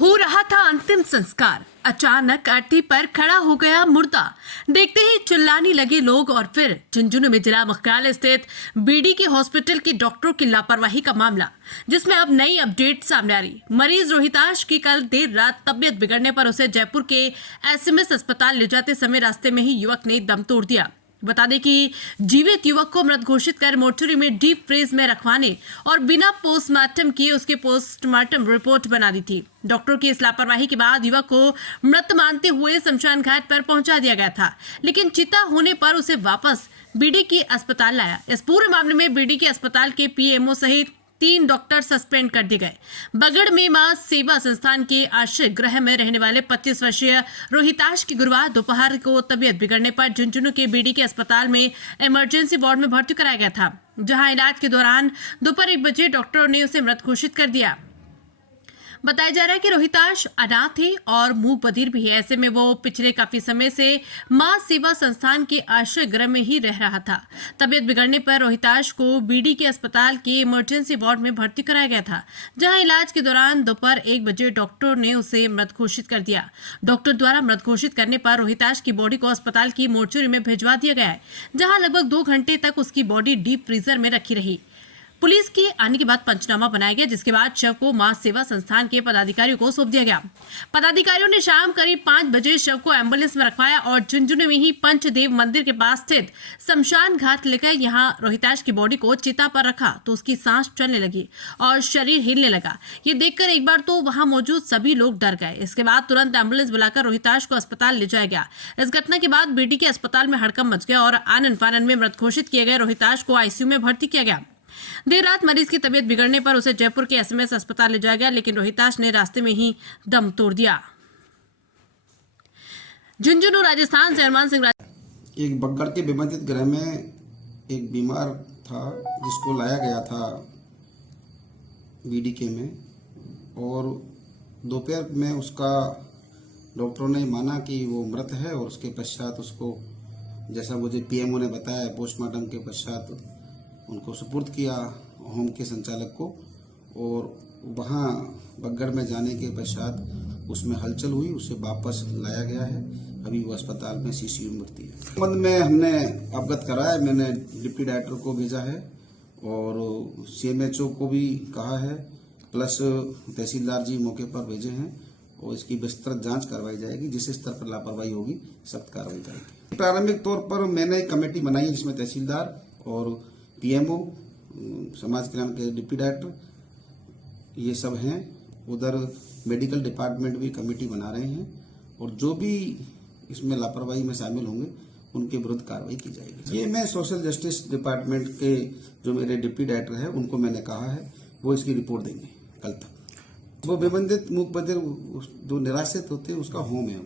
हो रहा था अंतिम संस्कार, अचानक अर्थी पर खड़ा हो गया मुर्दा। देखते ही चिल्लाने लगे लोग। और फिर झुंझुनू में जिला मुख्यालय स्थित बीडी के हॉस्पिटल के डॉक्टरों की लापरवाही का मामला, जिसमें अब नई अपडेट सामने आ रही। मरीज रोहिताश की कल देर रात तबियत बिगड़ने पर उसे जयपुर के एसएमएस अस्पताल ले जाते समय रास्ते में ही युवक ने दम तोड़ दिया। बता दें कि जीवित युवक को मृत घोषित कर मोर्चरी में डीप फ्रीज में रखवाने और बिना पोस्टमार्टम किए उसके पोस्टमार्टम रिपोर्ट बना दी थी। डॉक्टर की इस लापरवाही के बाद युवक को मृत मानते हुए शमशान घाट पर पहुंचा दिया गया था, लेकिन चिता होने पर उसे वापस बीडी के अस्पताल लाया। इस पूरे मामले में बीडी के अस्पताल के पीएमओ सहित 3 डॉक्टर सस्पेंड कर दिए गए। बगड़ में मां सेवा संस्थान के आश्रय गृह में रहने वाले 25 वर्षीय रोहिताश की गुरुवार दोपहर को तबियत बिगड़ने पर झुंझुनू के बीडी के अस्पताल में इमरजेंसी वार्ड में भर्ती कराया गया था, जहां इलाज के दौरान दोपहर 1 बजे डॉक्टरों ने उसे मृत घोषित कर दिया। बताया जा रहा है कि रोहिताश अनाथ है और मूक बधिर भी है। ऐसे में वो पिछले काफी समय से मां सेवा संस्थान के आश्रय गृह में ही रह रहा था। तबियत बिगड़ने पर रोहिताश को बीडी के अस्पताल के इमरजेंसी वार्ड में भर्ती कराया गया था, जहां इलाज के दौरान दोपहर 1 बजे डॉक्टर ने उसे मृत घोषित कर दिया। डॉक्टर द्वारा मृत घोषित करने पर रोहिताश की बॉडी को अस्पताल की मोर्चरी में भिजवा दिया गया है, जहाँ लगभग 2 घंटे तक उसकी बॉडी डीप फ्रीजर में रखी रही। पुलिस के आने के बाद पंचनामा बनाया गया, जिसके बाद शव को मां सेवा संस्थान के पदाधिकारियों को सौंप दिया गया। पदाधिकारियों ने शाम करीब 5 बजे शव को एम्बुलेंस में रखवाया और झुंझुनू में ही पंचदेव मंदिर के पास स्थित शमशान घाट लेकर यहां रोहिताश की बॉडी को चिता पर रखा तो उसकी सांस चलने लगी और शरीर हिलने लगा। ये देखकर एक बार तो वहां मौजूद सभी लोग डर गए। इसके बाद तुरंत एम्बुलेंस बुलाकर रोहिताश को अस्पताल ले जाया गया। इस घटना के बाद बीडी के अस्पताल में हड़कंप मच गया और आनन फानन में मृत घोषित किए गए रोहिताश को आईसीयू में भर्ती किया गया। देर रात मरीज की तबीयत बिगड़ने पर उसे जयपुर के एसएमएस अस्पताल ले जाया गया, लेकिन रोहिताश ने रास्ते में ही दम तोड़ दिया। झुंझुनू राजस्थान से हरमान सिंह। एक बगड़ के विवादित गृह में एक बीमार था जिसको लाया गया था बीडीके में, और दोपहर में उसका डॉक्टरों ने माना कि वो मृत है और उसके पश्चात उसको, जैसा मुझे पीएमओ ने बताया, पोस्टमार्टम के पश्चात उनको सुपुर्द किया होम के संचालक को, और वहाँ बगड़ में जाने के पश्चात उसमें हलचल हुई, उसे वापस लाया गया है। अभी वो अस्पताल में सीसीयू में भर्ती है। इस संबंध में हमने अवगत कराया, मैंने डिप्टी डायरेक्टर को भेजा है और सीएमएचओ को भी कहा है, प्लस तहसीलदार जी मौके पर भेजे हैं और इसकी विस्तृत जांच करवाई जाएगी। जिस स्तर पर लापरवाही होगी सख्त कार्रवाई करेगी। प्रारंभिक तौर पर मैंने एक कमेटी बनाई है जिसमें तहसीलदार और पीएमओ, समाज कल्याण के डिप्टी डायरेक्टर, ये सब हैं। उधर मेडिकल डिपार्टमेंट भी कमेटी बना रहे हैं और जो भी इसमें लापरवाही में शामिल होंगे उनके विरुद्ध कार्रवाई की जाएगी। ये मैं सोशल जस्टिस डिपार्टमेंट के जो मेरे डिप्टी डायरेक्टर है उनको मैंने कहा है, वो इसकी रिपोर्ट देंगे कल तक। वो विबंधित मूक बधिर जो निराश्रित होते हैं उसका होम है।